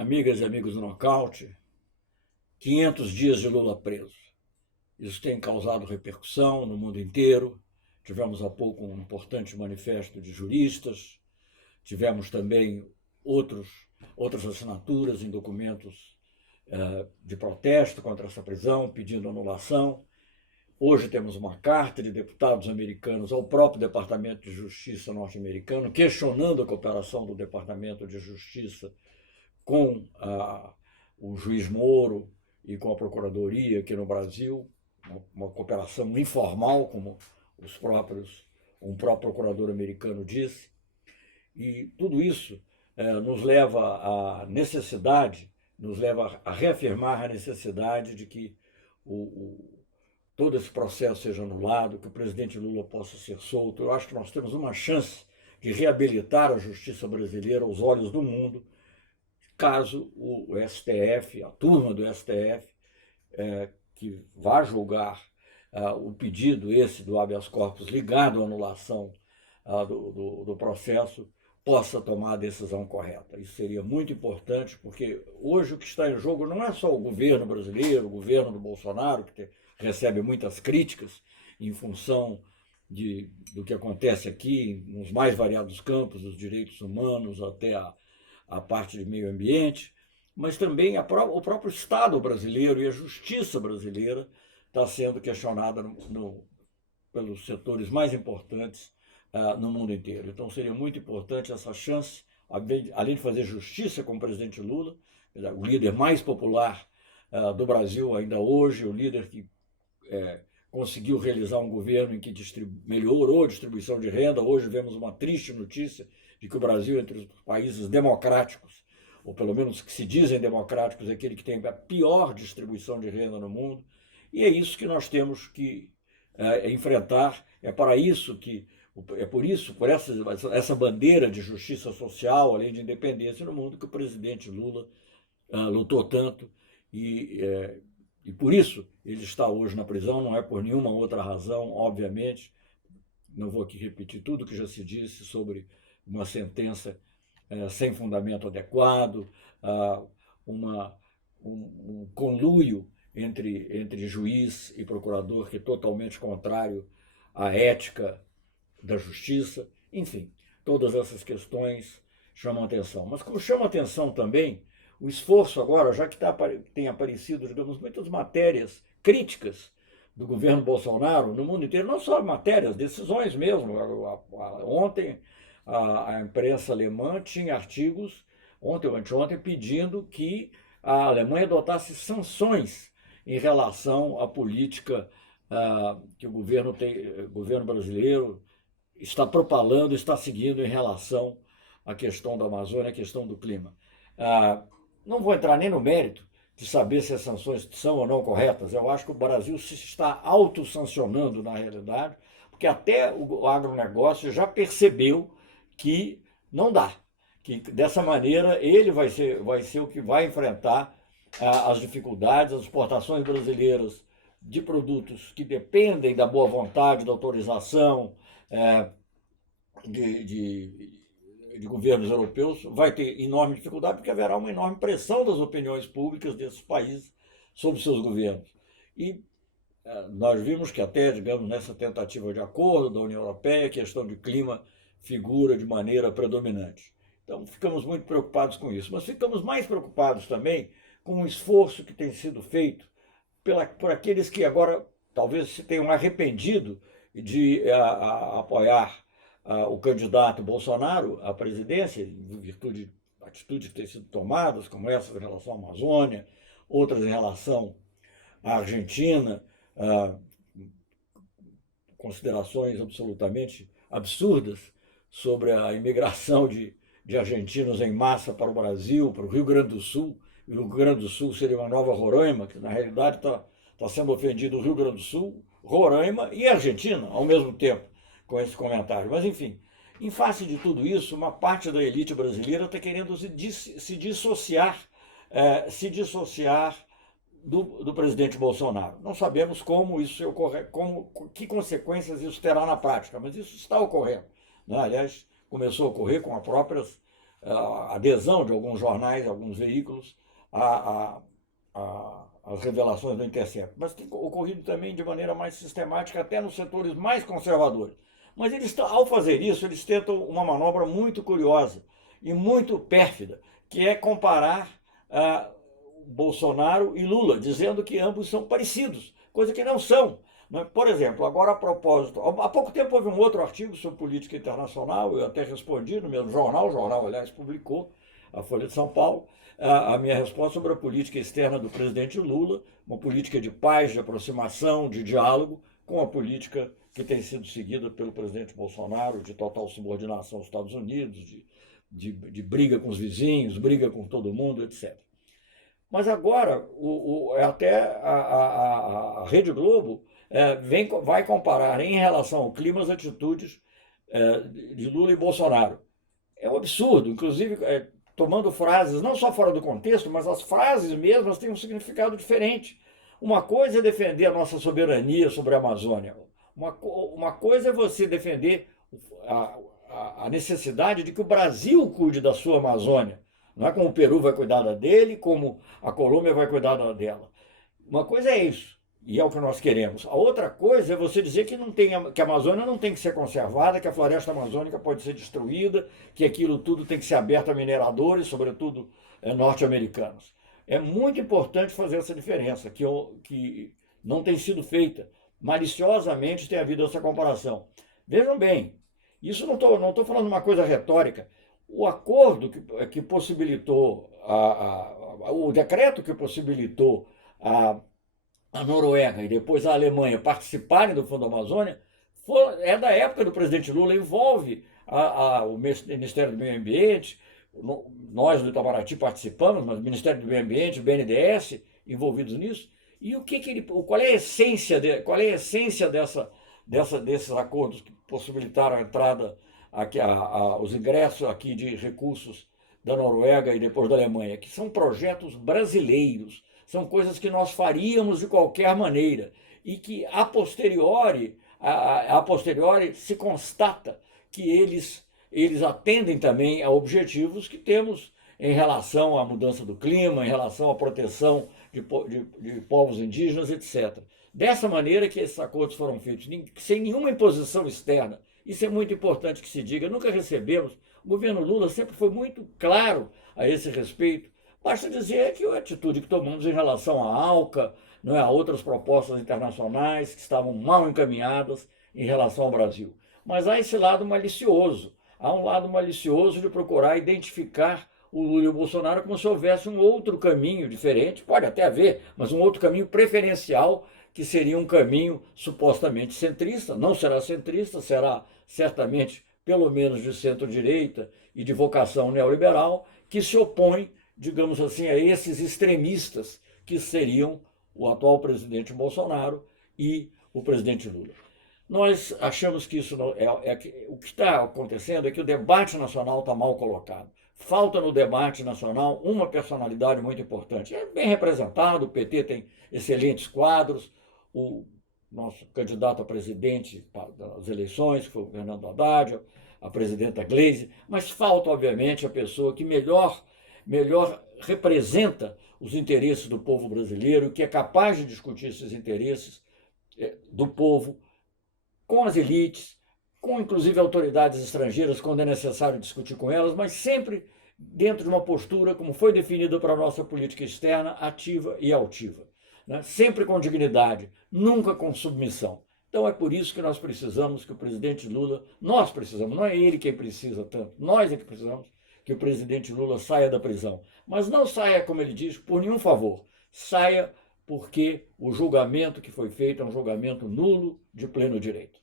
Amigas e amigos do Nocaute, 500 dias de Lula preso. Isso tem causado repercussão no mundo inteiro. Tivemos há pouco um importante manifesto de juristas, tivemos também outras assinaturas em documentos de protesto contra essa prisão, pedindo anulação. Hoje temos uma carta de deputados americanos ao próprio Departamento de Justiça norte-americano, questionando a cooperação do Departamento de Justiça com o juiz Moro e com a Procuradoria aqui no Brasil, uma cooperação informal, como um próprio procurador americano disse. E tudo isso nos leva a reafirmar a necessidade de que todo esse processo seja anulado, que o presidente Lula possa ser solto. Eu acho que nós temos uma chance de reabilitar a justiça brasileira aos olhos do mundo, caso o STF, a turma do STF, que vá julgar o pedido esse do habeas corpus ligado à anulação do processo, possa tomar a decisão correta. Isso seria muito importante, porque hoje o que está em jogo não é só o governo brasileiro, o governo do Bolsonaro, que recebe muitas críticas em função do que acontece aqui, nos mais variados campos, dos direitos humanos até a parte de meio ambiente, mas também o próprio Estado brasileiro e a justiça brasileira está sendo questionada pelos setores mais importantes no mundo inteiro. Então seria muito importante essa chance, além de fazer justiça com o presidente Lula, o líder mais popular do Brasil ainda hoje, o líder que conseguiu realizar um governo em que melhorou a distribuição de renda. Hoje vemos uma triste notícia de que o Brasil, entre os países democráticos, ou pelo menos que se dizem democráticos, é aquele que tem a pior distribuição de renda no mundo. E é isso que nós temos que enfrentar. Por essa bandeira de justiça social, além de independência no mundo, que o presidente Lula lutou tanto e por isso ele está hoje na prisão. Não é por nenhuma outra razão, obviamente. Não vou aqui repetir tudo que já se disse sobre uma sentença sem fundamento adequado, um conluio entre juiz e procurador que é totalmente contrário à ética da justiça. Enfim, todas essas questões chamam atenção. Mas como chama atenção também o esforço agora, já que tem aparecido, digamos, muitas matérias críticas do governo Bolsonaro no mundo inteiro, não só matérias, decisões mesmo. Ontem a imprensa alemã tinha artigos, ontem ou anteontem, pedindo que a Alemanha adotasse sanções em relação à política que o governo brasileiro está propalando, está seguindo em relação à questão da Amazônia, à questão do clima. Não vou entrar nem no mérito de saber se as sanções são ou não corretas. Eu acho que o Brasil se está autossancionando na realidade, porque até o agronegócio já percebeu que não dá, que dessa maneira ele vai ser o que vai enfrentar as dificuldades. As exportações brasileiras de produtos que dependem da boa vontade, da autorização de governos europeus, vai ter enorme dificuldade, porque haverá uma enorme pressão das opiniões públicas desses países sobre seus governos. E nós vimos que até, digamos, nessa tentativa de acordo da União Europeia, a questão de clima figura de maneira predominante. Então ficamos muito preocupados com isso, mas ficamos mais preocupados também com o esforço que tem sido feito por aqueles que agora talvez se tenham arrependido de apoiar o candidato Bolsonaro à presidência, em virtude de atitudes que têm sido tomadas, como essa em relação à Amazônia, outras em relação à Argentina, considerações absolutamente absurdas sobre a imigração de argentinos em massa para o Brasil, para o Rio Grande do Sul. E o Rio Grande do Sul seria uma nova Roraima, que na realidade está sendo ofendido o Rio Grande do Sul, Roraima e Argentina ao mesmo tempo, com esse comentário. Mas, enfim, em face de tudo isso, uma parte da elite brasileira está querendo se dissociar do presidente Bolsonaro. Não sabemos como isso ocorre, que consequências isso terá na prática, mas isso está ocorrendo. Aliás, começou a ocorrer com a adesão de alguns jornais, alguns veículos, às revelações do Intercept. Mas tem ocorrido também de maneira mais sistemática, até nos setores mais conservadores. Mas eles, ao fazer isso, eles tentam uma manobra muito curiosa e muito pérfida, que é comparar Bolsonaro e Lula, dizendo que ambos são parecidos, coisa que não são. Por exemplo, agora a propósito, há pouco tempo houve um outro artigo sobre política internacional, eu até respondi no meu jornal, o jornal, aliás, publicou, a Folha de São Paulo, a minha resposta sobre a política externa do presidente Lula, uma política de paz, de aproximação, de diálogo, com a política que tem sido seguida pelo presidente Bolsonaro, de total subordinação aos Estados Unidos, de briga com os vizinhos, briga com todo mundo, etc. Mas agora, até a Rede Globo vai comparar em relação ao clima as atitudes de Lula e Bolsonaro. É um absurdo, inclusive tomando frases, não só fora do contexto, mas as frases mesmas têm um significado diferente. Uma coisa é defender a nossa soberania sobre a Amazônia. Uma coisa é você defender a necessidade de que o Brasil cuide da sua Amazônia. Não é como o Peru vai cuidar da dele, como a Colômbia vai cuidar da dela. Uma coisa é isso, e é o que nós queremos. A outra coisa é você dizer que que a Amazônia não tem que ser conservada, que a floresta amazônica pode ser destruída, que aquilo tudo tem que ser aberto a mineradores, sobretudo norte-americanos. É muito importante fazer essa diferença, que não tem sido feita. Maliciosamente tem havido essa comparação. Vejam bem, isso não estou falando uma coisa retórica. O acordo que possibilitou, o decreto que possibilitou a Noruega e depois a Alemanha participarem do Fundo Amazônia é da época do presidente Lula, envolve o Ministério do Meio Ambiente, nós do Itamaraty participamos, mas o Ministério do Meio Ambiente, o BNDES, envolvidos nisso. E qual é a essência, desses acordos que possibilitaram a entrada, os ingressos aqui de recursos da Noruega e depois da Alemanha, que são projetos brasileiros, são coisas que nós faríamos de qualquer maneira e que a posteriori se constata que eles atendem também a objetivos que temos em relação à mudança do clima, em relação à proteção de povos indígenas, etc. Dessa maneira que esses acordos foram feitos, sem nenhuma imposição externa. Isso é muito importante que se diga. Nunca recebemos. O governo Lula sempre foi muito claro a esse respeito. Basta dizer que a atitude que tomamos em relação à ALCA, não é, a outras propostas internacionais que estavam mal encaminhadas em relação ao Brasil. Mas há esse lado malicioso. Há um lado malicioso de procurar identificar o Lula e o Bolsonaro como se houvesse um outro caminho diferente, pode até haver, mas um outro caminho preferencial, que seria um caminho supostamente centrista. Não será centrista, será certamente pelo menos de centro-direita e de vocação neoliberal, que se opõe, digamos assim, a esses extremistas que seriam o atual presidente Bolsonaro e o presidente Lula. Nós achamos que isso o que está acontecendo é que o debate nacional está mal colocado. Falta no debate nacional uma personalidade muito importante. É bem representado, o PT tem excelentes quadros, o nosso candidato a presidente das eleições, que foi o Fernando Haddad, a presidenta Gleisi, mas falta, obviamente, a pessoa que melhor representa os interesses do povo brasileiro, que é capaz de discutir esses interesses do povo com as elites, com inclusive autoridades estrangeiras, quando é necessário discutir com elas, mas sempre dentro de uma postura, como foi definida para a nossa política externa, ativa e altiva. Né? Sempre com dignidade, nunca com submissão. Então é por isso que nós precisamos que o presidente Lula, nós precisamos, não é ele quem precisa tanto, nós é que precisamos que o presidente Lula saia da prisão. Mas não saia, como ele diz, por nenhum favor. Saia porque o julgamento que foi feito é um julgamento nulo de pleno direito.